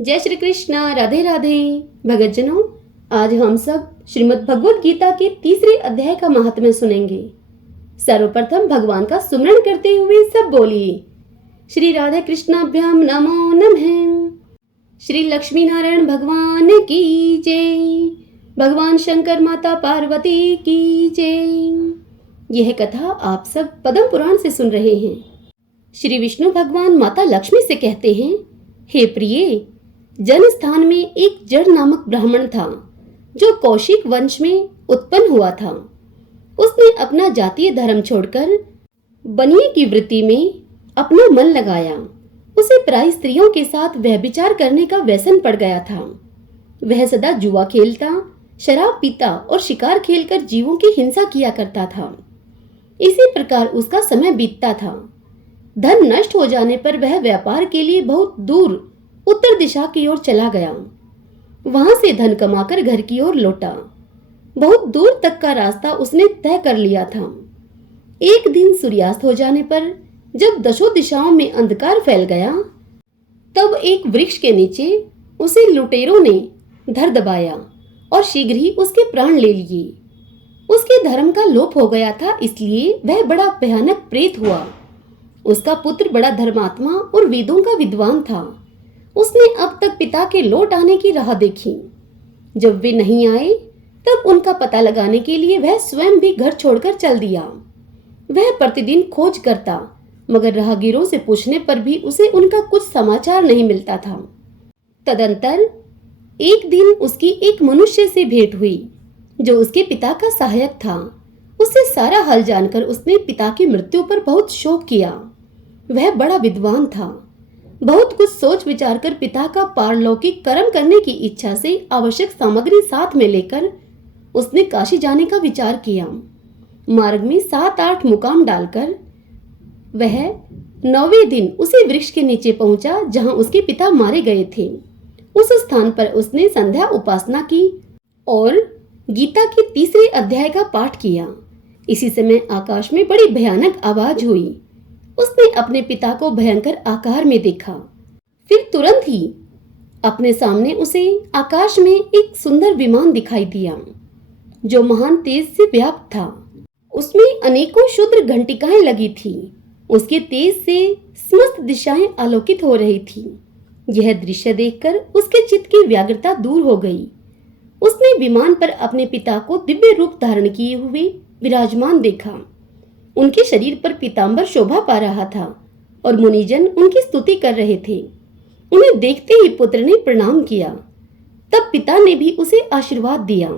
जय श्री कृष्ण। राधे राधे। भगतजनों, आज हम सब श्रीमद् भगवद गीता के तीसरे अध्याय का महात्म्य सुनेंगे। सर्वप्रथम भगवान का सुमरण करते हुए सब बोलिए श्री राधे कृष्णाभ्याम नमो नमः। श्री लक्ष्मी नारायण भगवान की जय। भगवान शंकर माता पार्वती की जय। यह कथा आप सब पद्म पुराण से सुन रहे हैं। श्री विष्णु भगवान माता लक्ष्मी से कहते हैं, हे प्रिय, जन स्थान में एक जड़ नामक ब्राह्मण था जो कौशिक वंश में उत्पन्न हुआ था। उसने अपना जातीय धर्म छोड़कर बनिए की वृत्ति में अपना मन लगाया। उसे पराई स्त्रियों के साथ व्यभिचार करने का व्यसन पड़ गया था। वह सदा जुआ खेलता, शराब पीता और शिकार खेलकर जीवों की हिंसा किया करता था। इसी प्रकार उसका समय बीतता था। धन नष्ट हो जाने पर वह व्यापार के लिए बहुत दूर उत्तर दिशा की ओर चला गया। वहां से धन कमाकर घर की ओर लौटा। बहुत दूर तक का रास्ता उसने तय कर लिया था। एक दिन सूर्यास्त हो जाने पर जब दशों दिशाओं में अंधकार फैल गया, तब एक वृक्ष के नीचे उसे लुटेरों ने धर दबाया और शीघ्र ही उसके प्राण ले लिए। उसके धर्म का लोप हो गया था, इसलिए वह बड़ा भयानक प्रेत हुआ। उसका पुत्र बड़ा धर्मात्मा और वेदों का विद्वान था। उसने अब तक पिता के लौट आने की राह देखी। जब वे नहीं आए, तब उनका पता लगाने के लिए वह स्वयं भी घर छोड़कर चल दिया। वह प्रतिदिन खोज करता, मगर राहगीरों से पूछने पर भी उसे उनका कुछ समाचार नहीं मिलता था। तदंतर एक दिन उसकी एक मनुष्य से भेंट हुई जो उसके पिता का सहायक था। उससे सारा हाल जानकर उसने पिता की मृत्यु पर बहुत शोक किया। वह बड़ा विद्वान था। बहुत कुछ सोच विचार कर पिता का पारलौकिक कर्म करने की इच्छा से आवश्यक सामग्री साथ में लेकर उसने काशी जाने का विचार किया। मार्ग में 7-8 मुकाम डालकर वह 9वें दिन उसी वृक्ष के नीचे पहुंचा जहां उसके पिता मारे गए थे। उस स्थान पर उसने संध्या उपासना की और गीता के तीसरे अध्याय का पाठ किया। इसी समय आकाश में बड़ी भयानक आवाज हुई। उसने अपने पिता को भयंकर आकार में देखा। फिर तुरंत ही अपने सामने उसे आकाश में एक सुंदर विमान दिखाई दिया जो महान तेज से व्याप्त था। उसमें अनेकों क्षुद्र घंटिकाएं लगी थी। उसके तेज से समस्त दिशाएं आलोकित हो रही थी। यह दृश्य देखकर उसके चित्त की व्याग्रता दूर हो गई। उसने विमान पर अपने पिता को दिव्य रूप धारण किए हुए विराजमान देखा। उनके शरीर पर पीतांबर शोभा पा रहा था और मुनिजन उनकी स्तुति कर रहे थे। उन्हें देखते ही पुत्र ने प्रणाम किया। तब पिता ने भी उसे आशीर्वाद दिया।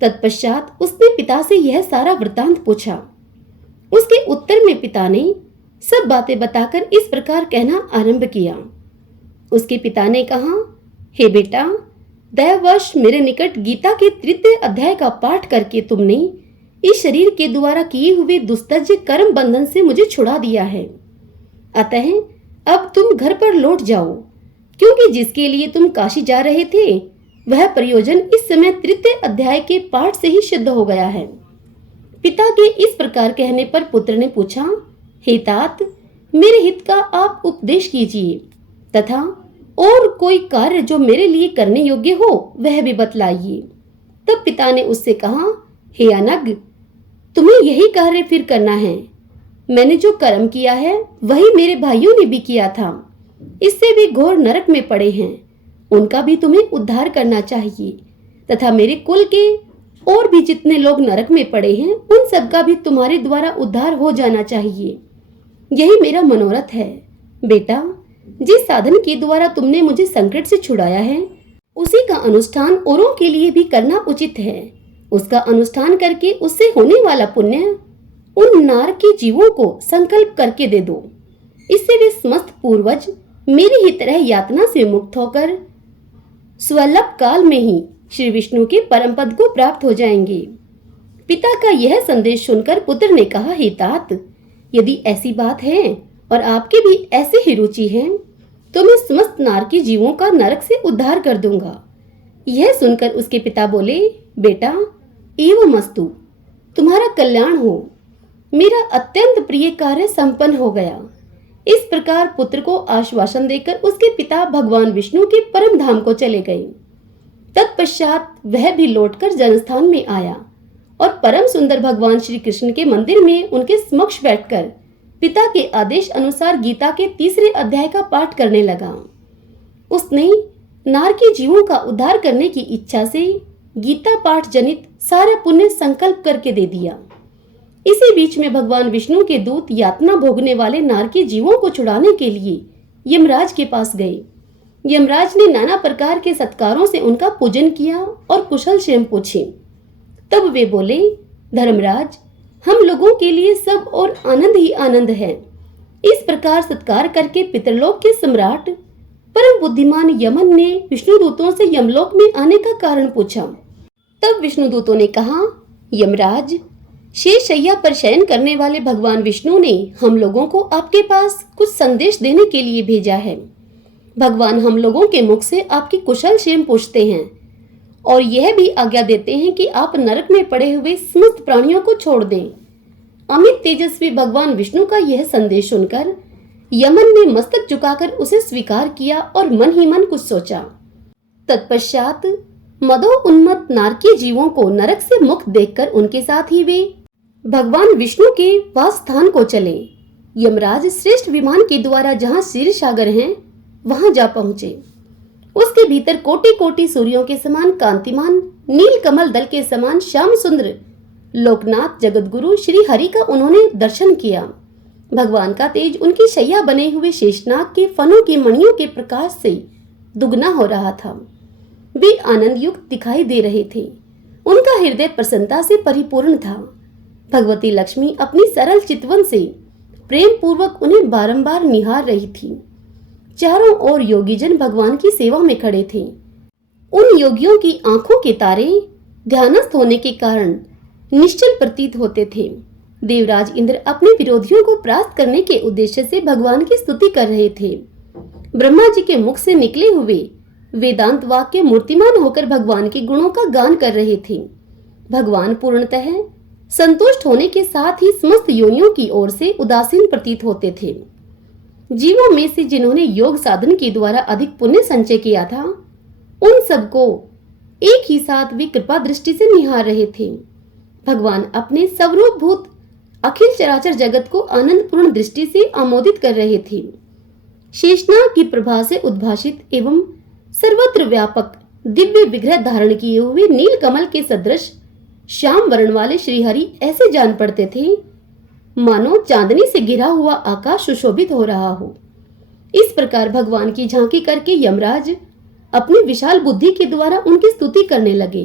तत्पश्चात उसने पिता से यह सारा वृतांत पूछा। उसके उत्तर में पिता ने सब बातें बताकर इस प्रकार कहना आरंभ किया। उसके पिता ने कहा, हे बेटा, दैववश मेरे निकट गीता के तृतीय अध्याय का पाठ करके तुमने इस शरीर के द्वारा किए हुए दुस्तज्य कर्म बंधन से मुझे छुड़ा दिया है। अतः अब तुम घर पर लौट जाओ, क्योंकि जिसके लिए तुम काशी जा रहे थे वह प्रयोजन इस समय तृतीय अध्याय के पाठ से ही सिद्ध हो गया है। पिता के इस प्रकार कहने पर पुत्र ने पूछा, हे तात, मेरे हित का आप उपदेश कीजिए तथा और कोई कार्य जो मेरे लिए करने योग्य हो वह भी बतलाइए। तब पिता ने उससे कहा, हे अनग, तुम्हें यही कार्य फिर करना है। मैंने जो कर्म किया है वही मेरे भाइयों ने भी किया था। इससे भी घोर नरक में पड़े हैं। उनका भी तुम्हें उद्धार करना चाहिए तथा मेरे कुल के और भी जितने लोग नरक में पड़े हैं उन सब का भी तुम्हारे द्वारा उद्धार हो जाना चाहिए। यही मेरा मनोरथ है। बेटा, जिस साधन के द्वारा तुमने मुझे संकट से छुड़ाया है उसी का अनुष्ठान औरों के लिए भी करना उचित है। उसका अनुष्ठान करके उससे होने वाला पुण्य उन नारक के जीवों को संकल्प करके दे दो। इससे वे समस्त पूर्वज मेरी ही तरह यातना से मुक्त होकर स्वल्प काल में ही श्री विष्णु के परम पद को प्राप्त हो जाएंगे। पिता का यह संदेश सुनकर पुत्र ने कहा, हे तात, यदि ऐसी बात है और आपके भी ऐसे ही रुचि है तो मैं समस्त नारकी जीवों का नरक से उद्धार कर दूंगा। यह सुनकर उसके पिता बोले, बेटा, एवमस्तु, तुम्हारा कल्याण हो। मेरा अत्यंत प्रिय कार्य संपन्न हो गया। इस प्रकार पुत्र को आश्वासन देकर उसके पिता भगवान विष्णु के परम धाम को चले गए। तत्पश्चात वह भी लौटकर जनस्थान में आया और परम सुंदर भगवान श्री कृष्ण के मंदिर में उनके समक्ष बैठकर पिता के आदेश अनुसार गीता के तीसरे अध्याय का पाठ करने लगा। उसने नारकी जीवों का उद्धार करने की इच्छा से गीता पाठ जनित सारा पुण्य संकल्प करके दे दिया। इसी बीच में भगवान विष्णु के दूत यातना भोगने वाले नारकी जीवों को छुड़ाने के लिए यमराज के पास गए। यमराज ने नाना प्रकार के सत्कारों से उनका पूजन किया और कुशल क्षेम पूछे। तब वे बोले, धर्मराज, हम लोगों के लिए सब और आनंद ही आनंद है। इस प्रकार सत्कार करके पितरलोक के सम्राट परम बुद्धिमान यमन ने विष्णु दूतों से यमलोक में आने का कारण पूछा। तब विष्णु दूतों ने कहा, यमराज, शेष शैया पर शयन करने वाले भगवान विष्णु ने हम लोगों को आपके पास कुछ संदेश देने के लिए भेजा है। भगवान हम लोगों के मुख से आपकी कुशल क्षेम पूछते हैं और यह भी आज्ञा देते हैं कि आप नरक में पड़े हुए समस्त प्राणियों को छोड़ दें। अमित तेजस्वी भगवान विष्णु का यह संदेश सुनकर यमन ने मस्तक झुकाकर उसे स्वीकार किया और मन ही मन कुछ सोचा। तत्पश्चात मदो उन्मत्त नारकी जीवों को नरक से मुक्त देखकर उनके साथ ही वे भगवान विष्णु के वास स्थान को चले। यमराज श्रेष्ठ विमान के द्वारा जहाँ क्षीर सागर हैं वहां जा पहुंचे। उसके भीतर कोटि कोटि सूर्यों के समान कांतिमान नील कमल दल के समान श्याम सुंदर लोकनाथ जगतगुरु श्री हरि का उन्होंने दर्शन किया। भगवान का तेज उनकी शैया बने हुए शेषनाग के फनों की मणियों के प्रकाश से दुगना हो रहा था। वे आनंद युक्त दिखाई दे रहे थे। उनका हृदय प्रसन्नता से परिपूर्ण था। भगवती लक्ष्मी अपनी सरल चितवन से प्रेम पूर्वक उन्हें बारंबार निहार रही थी। चारों ओर योगीजन भगवान की सेवा में खड़े थे। उन योगियों की आंखों के तारे ध्यानस्थ होने के कारण निश्चल प्रतीत होते थे। देवराज इंद्र अपने विरोधियों को परास्त करने के उद्देश्य से भगवान की स्तुति कर रहे थे। ब्रह्मा जी के मुख से निकले हुए वेदांत वाक्य मूर्तिमान होकर भगवान के गुणों का गान कर रहे थे। भगवान पूर्णतः संतुष्ट होने के साथ ही समस्त योनियों की ओर से उदासीन प्रतीत होते थे। जीवों में से जिन्होंने योग साधन के द्वारा अधिक पुण्य संचय किया था, उन सबको एक ही साथ वे कृपा दृष्टि से निहार रहे थे। भगवान अपने सर्वभूत अखिल चराचर जगत को आनंद पूर्ण दृष्टि से आमोदित कर रहे थे। शेषनाग की प्रभा से उद्भाषित एवं सर्वत्र व्यापक दिव्य विग्रह धारण किए हुए नील कमल के सदृश श्याम वर्ण वाले श्रीहरि ऐसे जान पड़ते थे मानो चांदनी से घिरा हुआ आकाश सुशोभित हो रहा हो। इस प्रकार भगवान की झांकी करके यमराज अपनी विशाल बुद्धि के द्वारा उनकी स्तुति करने लगे।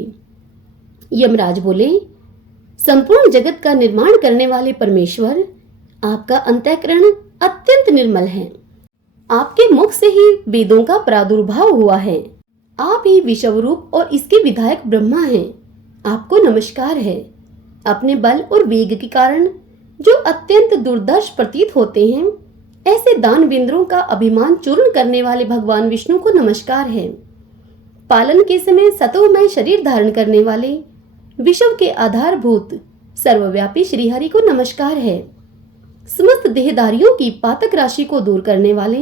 यमराज बोले, संपूर्ण जगत का निर्माण करने वाले परमेश्वर, आपका अंतःकरण अत्यंत निर्मल है। आपके मुख से ही वेदों का प्रादुर्भाव हुआ है। आप ही विश्वरूप और इसके विधायक ब्रह्मा हैं। आपको नमस्कार है। अपने बल और वेग के कारण जो अत्यंत दुर्दर्श प्रतीत होते हैं, ऐसे दानवेंद्रों का अभिमान चूर्ण करने वाले भगवान विष्णु को नमस्कार है। पालन के समय सतोमय शरीर धारण करने वाले विश्व के आधारभूत सर्वव्यापी श्रीहरि को नमस्कार है। समस्त देहधारियों की पातक राशि को दूर करने वाले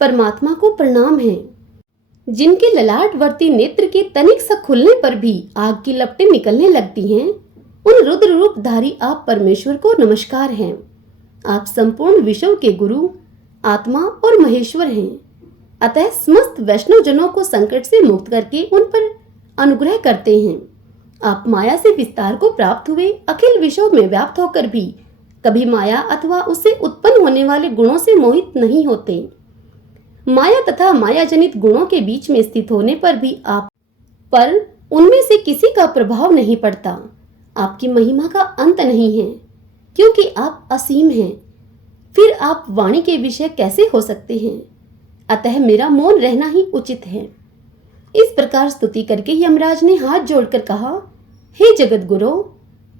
परमात्मा को प्रणाम है। जिनके ललाटवर्ती नेत्र के तनिक सा खुलने पर भी आग की लपटें निकलने लगती हैं, उन रुद्र रूपधारी आप परमेश्वर को नमस्कार हैं। आप संपूर्ण विश्व के गुरु, आत्मा और महेश्वर हैं। अतः समस्त वैष्णव जनों को संकट से मुक्त करके उन पर अनुग्रह करते हैं। आप माया से विस्तार को प्राप्त हुए अखिल विश्व में व्याप्त होकर भी कभी माया अथवा उससे उत्पन्न होने वाले गुणों से मोहित नहीं होते। माया तथा माया जनित गुणों के बीच में स्थित होने पर भी आप पर उनमें से किसी का प्रभाव नहीं पड़ता। आपकी महिमा का अंत नहीं है, क्योंकि आप असीम हैं। फिर आप वाणी के विषय कैसे हो सकते हैं? अतः मेरा मौन रहना ही उचित है। इस प्रकार स्तुति करके यमराज ने हाथ जोड़कर कहा, हे जगत गुरु,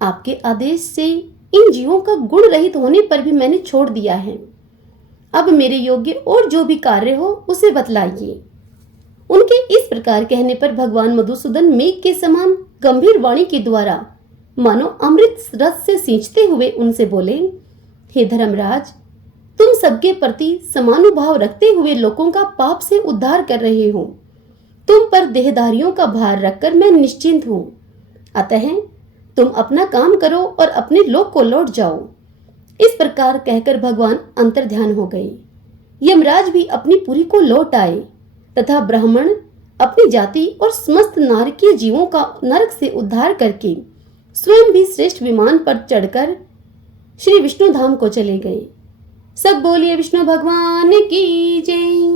आपके आदेश से इन जीवों का गुण रहित होने पर भी मैंने छोड़ दिया है। अब मेरे योग्य और जो भी कार्य हो उसे बतलाइए। उनके इस प्रकार कहने पर भगवान मधुसूदन मेघ के समान गंभीर वाणी के द्वारा मानो अमृत रस से सींचते हुए उनसे बोले, हे धर्मराज, तुम सबके प्रति समानुभाव रखते हुए लोगों का पाप से उद्धार कर रहे हो। तुम पर देहधारियों का भार रखकर मैं निश्चिंत हूं। अतः तुम अपना काम करो और अपने लोक को लौट जाओ। इस प्रकार कहकर भगवान अंतर्ध्यान हो गए। यमराज भी अपनी पुरी को लौट आए तथा ब्राह्मण अपनी जाति और समस्त नारकीय जीवों का नरक से उद्धार करके स्वयं भी श्रेष्ठ विमान पर चढ़कर श्री विष्णु धाम को चले गए। सब बोलिए विष्णु भगवान की जय।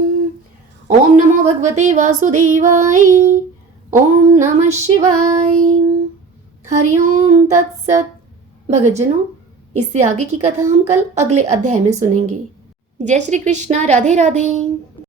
ओम नमो भगवते वासुदेवाय। ओम नमः शिवाय। हरिओम तत्सत। भगतजनों, इससे आगे की कथा हम कल अगले अध्याय में सुनेंगे। जय श्री कृष्णा। राधे राधे।